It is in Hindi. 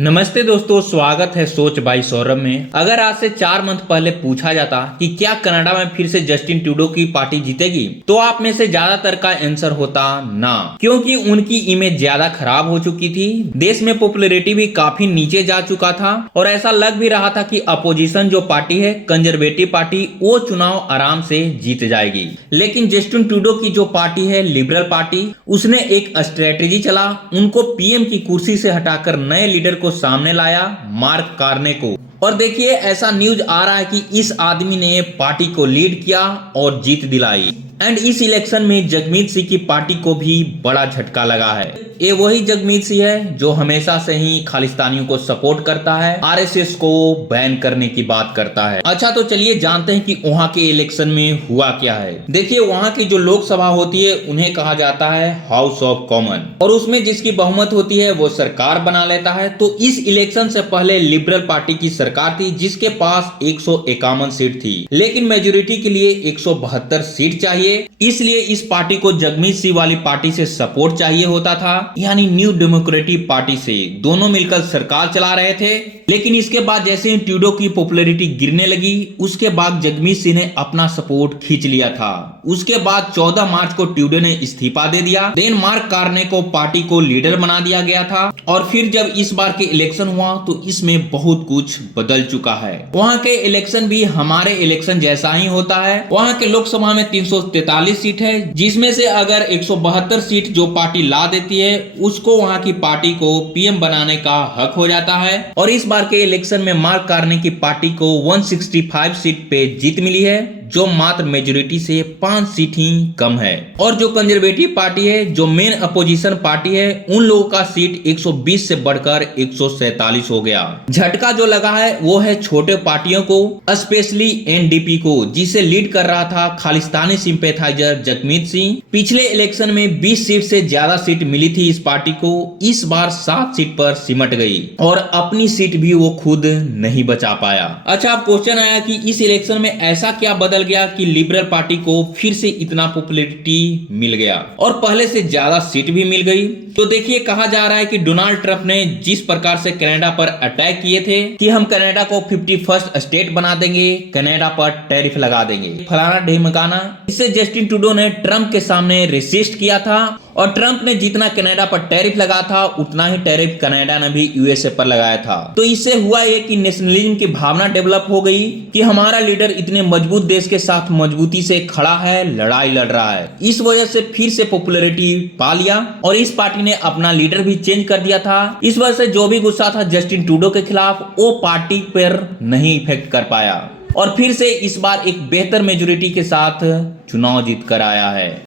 नमस्ते दोस्तों, स्वागत है सोच बाई सौरभ में। अगर आज से 4 मंथ पहले पूछा जाता कि क्या कनाडा में फिर से जस्टिन ट्रूडो की पार्टी जीतेगी, तो आप में से ज्यादातर का आंसर होता ना, क्योंकि उनकी इमेज ज्यादा खराब हो चुकी थी। देश में पॉपुलैरिटी भी काफी नीचे जा चुका था और ऐसा लग भी रहा था कि अपोजिशन जो पार्टी है, कंजर्वेटिव पार्टी, वो चुनाव आराम से जीत जाएगी। लेकिन जस्टिन ट्रूडो की जो पार्टी है, लिबरल पार्टी, उसने एक स्ट्रेटेजी चला, उनको पीएम की कुर्सी से हटाकर नए लीडर को सामने लाया, मार्क कार्ने को। और देखिए, ऐसा न्यूज आ रहा है कि इस आदमी ने पार्टी को लीड किया और जीत दिलाई। एंड इस इलेक्शन में जगमीत सिंह की पार्टी को भी बड़ा झटका लगा है। ये वही जगमीत सिंह है जो हमेशा से ही खालिस्तानियों को सपोर्ट करता है, आरएसएस को बैन करने की बात करता है। अच्छा, तो चलिए जानते हैं कि वहाँ के इलेक्शन में हुआ क्या है। देखिए, वहाँ की जो लोकसभा होती है उन्हें कहा जाता है हाउस ऑफ कॉमन, और उसमें जिसकी बहुमत होती है वो सरकार बना लेता है। तो इस इलेक्शन से पहले लिबरल पार्टी की सरकार थी जिसके पास 151 सीट थी, लेकिन मेजोरिटी के लिए 172 सीट चाहिए। इसलिए इस पार्टी को जगमीत सिंह वाली पार्टी से सपोर्ट चाहिए होता था, यानी न्यू डेमोक्रेटिक पार्टी से। दोनों मिलकर सरकार चला रहे थे। लेकिन इसके बाद जैसे ही ट्रूडो की पॉपुलैरिटी गिरने लगी, उसके बाद जगमीत सिंह ने अपना सपोर्ट खींच लिया था। उसके बाद 14 मार्च को ट्रूडो ने इस्तीफा दे दिया। देन मार्क कार्ने को पार्टी को लीडर बना दिया गया था। और फिर जब इस बार के इलेक्शन हुआ तो इसमें बहुत कुछ बदल चुका है। वहाँ के इलेक्शन भी हमारे इलेक्शन जैसा ही होता है। वहाँ के लोकसभा में 343 सीट है, जिसमें से अगर 172 सीट जो पार्टी ला देती है, उसको वहाँ की पार्टी को पीएम बनाने का हक हो जाता है। और इस बार के इलेक्शन में मार्क कार्ने की पार्टी को 165 सीट पे जीत मिली है, जो मात्र मेजोरिटी से 5 सीट ही कम है। और जो कंजर्वेटिव पार्टी है, जो मेन अपोजिशन पार्टी है, उन लोगों का सीट 120 से बढ़कर 147 हो गया। झटका जो लगा है वो है छोटे पार्टियों को, स्पेशली एनडीपी को, जिसे लीड कर रहा था खालिस्तानी सिंपैथाइजर जगमीत सिंह। पिछले इलेक्शन में 20 सीट से ज्यादा सीट मिली थी इस पार्टी को, इस बार 7 सीट पर सिमट गई और अपनी सीट भी वो खुद नहीं बचा पाया। अच्छा, अब क्वेश्चन आया कि इस इलेक्शन में ऐसा क्या बदल गया कि लिबरल पार्टी को फिर से इतना पॉपुलैरिटी मिल गया और पहले से ज्यादा सीट भी मिल गई। तो देखिए, कहा जा रहा है कि डोनाल्ड ट्रंप ने जिस प्रकार से कनाडा पर अटैक किए थे कि हम कनाडा को 51st स्टेट बना देंगे, कनाडा पर टैरिफ लगा देंगे, फलाना ढिमकाना, इससे जस्टिन ट्रूडो ने ट्रंप के सामने रेसिस्ट किया था। और ट्रंप ने जितना कनाडा पर टैरिफ लगा था, उतना ही टैरिफ कनाडा ने भी यूएसए पर लगाया था। तो इससे हुआ ये कि नेशनलिज्म की भावना डेवलप हो गई कि हमारा लीडर इतने मजबूत देश के साथ मजबूती से खड़ा है, लड़ाई लड़ रहा है। इस वजह से फिर से पॉपुलैरिटी पा लिया और इस पार्टी ने अपना लीडर भी चेंज कर दिया था। इस वजह से जो भी गुस्सा था जस्टिन ट्रूडो के खिलाफ, वो पार्टी पर नहीं इफेक्ट कर पाया और फिर से इस बार एक बेहतर मेजोरिटी के साथ चुनाव जीत कर आया है।